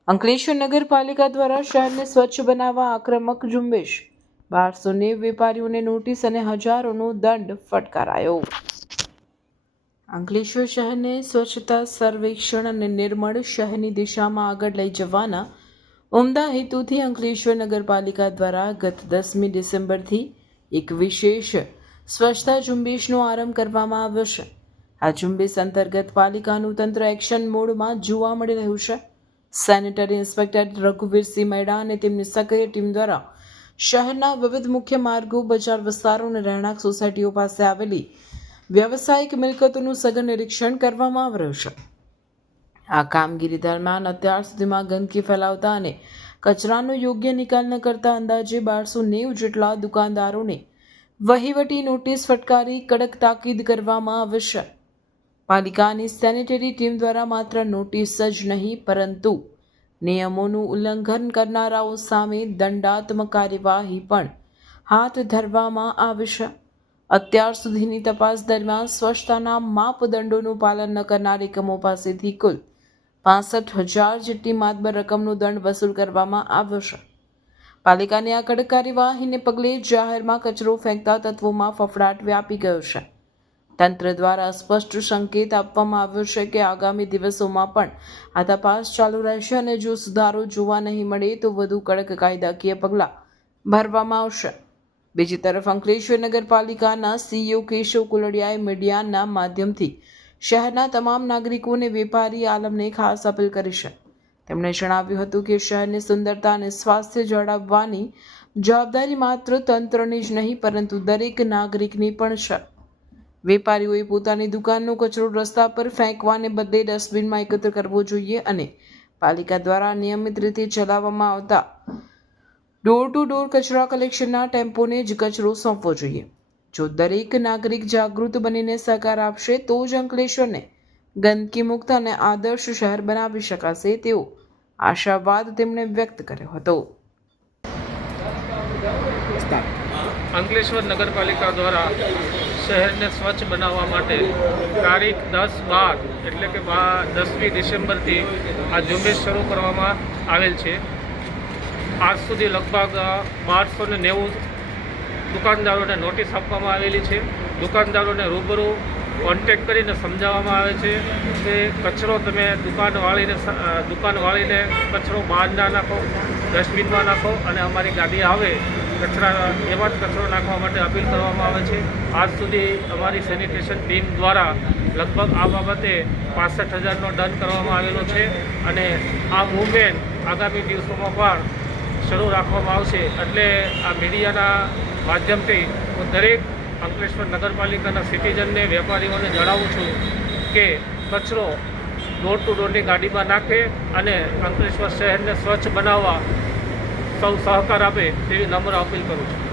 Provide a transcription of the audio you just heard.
અંકલેશ્વર નગરપાલિકા દ્વારા શહેરને સ્વચ્છ બનાવવા આક્રમક ઝુંબેશ, 1290 વેપારીઓને નોટિસ અને હજારોનો દંડ ફટકારાયો। અંકલેશ્વર શહેરને સ્વચ્છતા સર્વેક્ષણ અને નિર્મળ શહેરની દિશામાં આગળ લઈ જવાના ઉમદા હેતુથી અંકલેશ્વર નગરપાલિકા દ્વારા ગત 10મી ડિસેમ્બરથી એક વિશેષ સ્વચ્છતા ઝુંબેશનો આરંભ કરવામાં આવ્યો છે। આ ઝુંબેશ અંતર્ગત પાલિકાનું તંત્ર એક્શન મોડમાં જોવા મળી રહ્યું છે। સેનેટરી ઇન્સ્પેક્ટર રઘુવીરસિંહ મેડા અને તેમની સક્રિય ટીમ દ્વારા શહેરના વિવિધ મુખ્ય માર્ગો, બજાર વિસ્તારો અને રહેણાંક સોસાયટીઓ પાસે આવેલી વ્યવસાયિક મિલકતોનું સઘન નિરીક્ષણ કરવામાં આવી રહ્યું છે। આ કામગીરી દરમિયાન અત્યાર સુધીમાં ગંદકી ફેલાવતા અને કચરાનો યોગ્ય નિકાલ ન કરતા અંદાજે 1290 જેટલા દુકાનદારોને વહીવટી નોટિસ ફટકારી કડક તાકીદ કરવામાં આવી છે। પાલિકાની સેનેટરી ટીમ દ્વારા માત્ર નોટિસ જ નહીં પરંતુ નિયમોનું ઉલ્લંઘન કરનારાઓ સામે દંડાત્મક કાર્યવાહી પણ હાથ ધરવામાં આવી છે। અત્યાર સુધીની તપાસ દરમિયાન સ્વચ્છતાના માપદંડોનું પાલન ન કરનાર એકમો પાસેથી કુલ 65,000 જેટલી માતબર રકમનો દંડ વસૂલ કરવામાં આવ્યો છે। પાલિકાની આ કડક કાર્યવાહીને પગલે જાહેરમાં કચરો ફેંકતા તત્વોમાં ફફડાટ વ્યાપી ગયો છે। તંત્ર દ્વારા સ્પષ્ટ સંકેત આપવામાં આવ્યો છે કે આગામી દિવસોમાં પણ આ તપાસ ચાલુ રહેશે અને જો સુધારો જોવા નહીં મળે તો વધુ કડક કાયદાકીય પગલાં ભરવામાં આવશે। બીજી તરફ અંકલેશ્વર નગરપાલિકાના સીઈઓ કેશવ કુલડિયાએ મીડિયાના માધ્યમથી શહેરના તમામ નાગરિકોને વેપારી આલમને ખાસ અપીલ કરી છે। તેમણે જણાવ્યું હતું કે શહેરની સુંદરતા અને સ્વાસ્થ્ય જાળવવાની જવાબદારી માત્ર તંત્રની જ નહીં પરંતુ દરેક નાગરિકની પણ છે। વેપારીઓએ પોતાની દુકાનનો કચરો રસ્તા પર ફેંકવાને બદલે ડસ્ટબિનમાં એકત્ર કરવો જોઈએ અને પાલિકા દ્વારા નિયમિત રીતે ચલાવવામાં આવતા ડોર ટુ ડોર કચરા કલેક્શનના ટેમ્પોને જ કચરો સોંપવો જોઈએ। જો દરેક નાગરિક જાગૃત બનીને સહકાર આપશે તો જ અંકલેશ્વરને ગંદકી મુક્ત અને આદર્શ શહેર બનાવી શકાશે તેવો આશાવાદ તેમણે વ્યક્ત કર્યો હતો। અંકલેશ્વર નગરપાલિકા દ્વારા શહેરને સ્વચ્છ બનાવવા માટે તારીખ 10/12 એટલે કે 10મી ડિસેમ્બરથી આ ઝુંબેશ શરૂ કરવામાં આવેલ છે। આજ સુધી લગભગ 1290 દુકાનદારોને નોટિસ આપવામાં આવેલી છે। દુકાનદારોને રૂબરૂ કોન્ટેક્ટ કરીને સમજાવવામાં આવે છે કે કચરો તમે દુકાન વાળીને કચરો બહાર ના નાખો, ડસ્ટબિનમાં નાખો અને અમારી ગાડી આવે કચરા એમાં જ કચરો નાખવા માટે અપીલ કરવામાં આવે છે। આજ સુધી અમારી સેનિટેશન ટીમ દ્વારા લગભગ આ બાબતે 65,000નો દંડ કરવામાં આવેલો છે અને આ મૂવમેન્ટ આગામી દિવસોમાં પણ શરૂ રાખવામાં આવશે। એટલે આ મીડિયાના માધ્યમથી હું દરેક અંકલેશ્વર નગરપાલિકાના સિટીઝનને, વેપારીઓને જણાવું છું કે કચરો ડોર ટુ ડોરની ગાડીમાં નાખે અને અંકલેશ્વર શહેરને સ્વચ્છ બનાવવા સૌ સહકાર આપે તેવી નમ્ર અપીલ કરું છું।